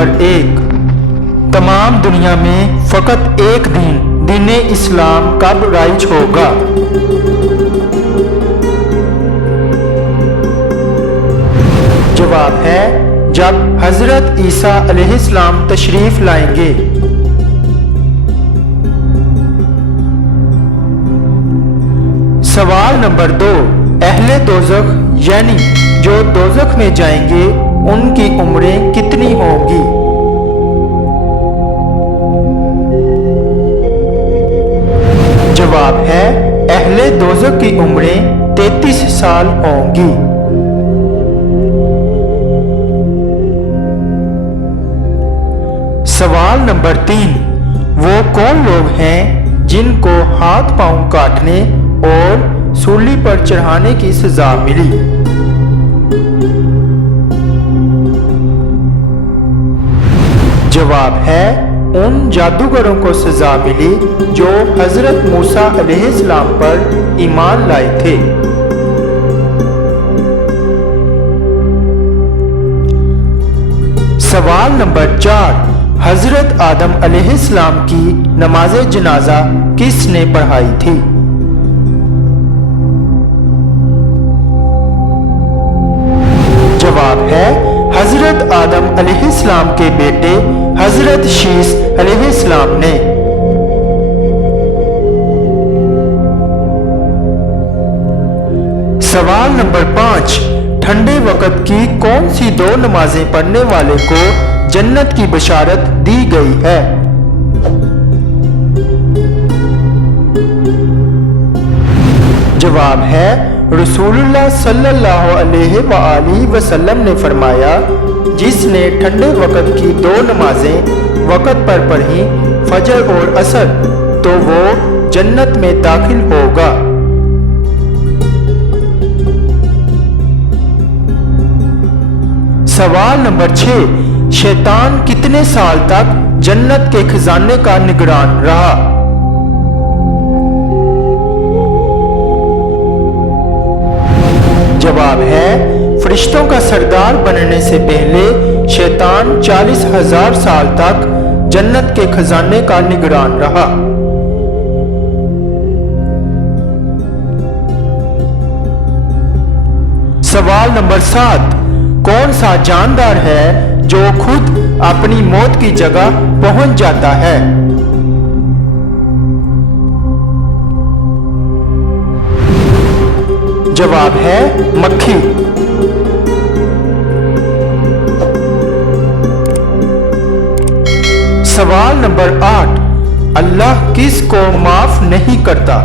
Number 1, तमाम दुनिया में फकत एक दिन दीन इस्लाम कब राइज होगा? जवाब है जब हजरत ईसा अलैहिस्सलाम तशरीफ लाएंगे। सवाल नंबर 2, अहले दोज़ख यानी जो दोज़ख में जाएंगे उनकी उम्रें कितनी होंगी? जवाब है अहले दोज़ख की उम्रें 33 साल होंगी। सवाल नंबर 3, वो कौन लोग हैं जिनको हाथ पांव काटने और सूली पर चढ़ाने की सजा मिली? जवाब है उन जादूगरों को सजा मिली जो हजरत मूसा अलैहिस्सलाम पर ईमान लाए थे। सवाल नंबर 4, हजरत आदम अलैहिस्सलाम की नमाज जनाजा किसने पढ़ाई थी? जवाब है हजरत आदम अलैहिस्सलाम के बेटे हजरत शीस अलैहिस्सलाम ने। सवाल नंबर 5, ठंडे वक्त की कौन सी 2 नमाजें पढ़ने वाले को जन्नत की बशारत दी गई है? जवाब है रसूलुल्लाह सल्लल्लाहु अलैहि वसल्लम ने फरमाया जिसने ठंडे वक्त की 2 नमाजें वक्त पर पढ़ी, फजर और असर, तो वो जन्नत में दाखिल होगा। सवाल नंबर 6, शैतान कितने साल तक जन्नत के खजाने का निगरान रहा? जवाब है फरिश्तों का सरदार बनने से पहले शैतान 40,000 साल तक जन्नत के खजाने का निगरान रहा। सवाल नंबर 7, कौन सा जानदार है जो खुद अपनी मौत की जगह पहुंच जाता है? जवाब है मक्खी। सवाल नंबर 8, अल्लाह किस को माफ नहीं करता?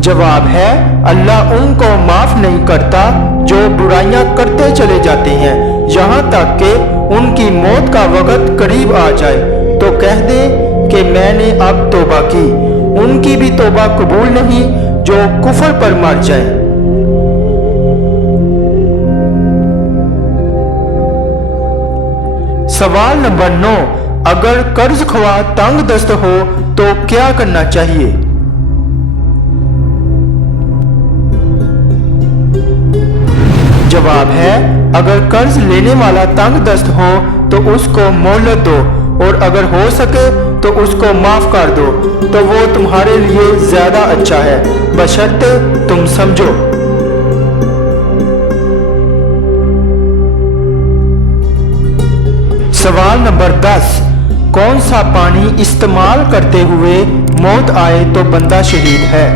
जवाब है अल्लाह उनको माफ नहीं करता जो बुराइयां करते चले जाते हैं यहां तक कि उनकी मौत का वक्त करीब आ जाए तो कह दे कि मैंने अब तौबा की। उनकी भी तौबा कबूल नहीं जो कुफर पर मर जाए। सवाल नंबर 9, अगर कर्ज ख्वाह तंग दस्त हो तो क्या करना चाहिए? जवाब है अगर कर्ज लेने वाला तंग दस्त हो तो उसको मोहलत दो और अगर हो सके तो उसको माफ कर दो तो वो तुम्हारे लिए ज्यादा अच्छा है, बशर्ते तुम समझो। सवाल नंबर 10, कौन सा पानी इस्तेमाल करते हुए मौत आए तो बंदा शहीद है?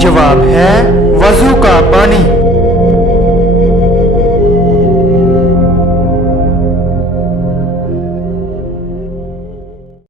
जवाब है वजू का पानी।